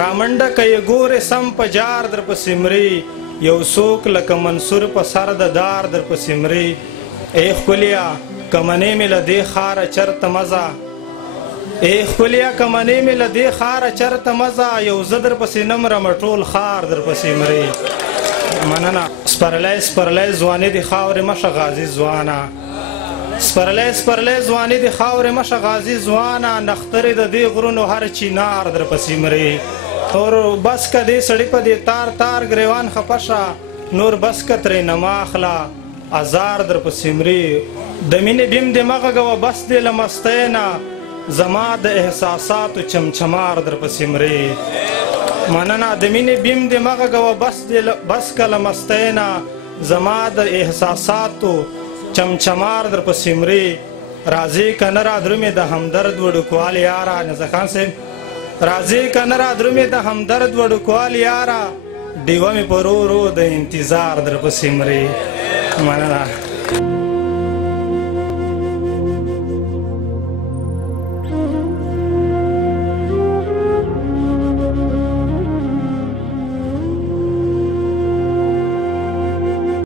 رامنډه که یې ګورې سم په جار در پسې مري یو څوک لکه منصور په سر د دار در پسې مري ای ښکلیا که منې مې له دې ښاره چرته مزه ای ښکلیا که منې مې له دې ښاره چرته مزه یو زه در پسې نه مرمه ټول ښار در پسې مري مننه سپرلی سپرلی ځواني د خاورې مشه غازي ځوانه سپرلی سپرلی ځواني د خاورې مشه غازي ځوانه نخترې د دې غرونو هر چینار در پسې مري نور بس که دې سړي په دې تار تار ګریوان خفه شه نور بس که ترې نه مه اخله ازار در پسې مري د مینې بیم دې مه غږوه بس دې له مستۍ نه زما د احساساتو چمچمار در پسې مري مننه د مینې بیم دې مه غږوه بس که له مستۍ نه زما د احساساتو چمچمار در پسې مري راځې که نه را درومې د همدرد وډکوال یاره نظر خان صاحب راځې که نه را درومې د همدرد وډکوال یاره ډیوه مې په رو رو د انتظار در پسې مري مننه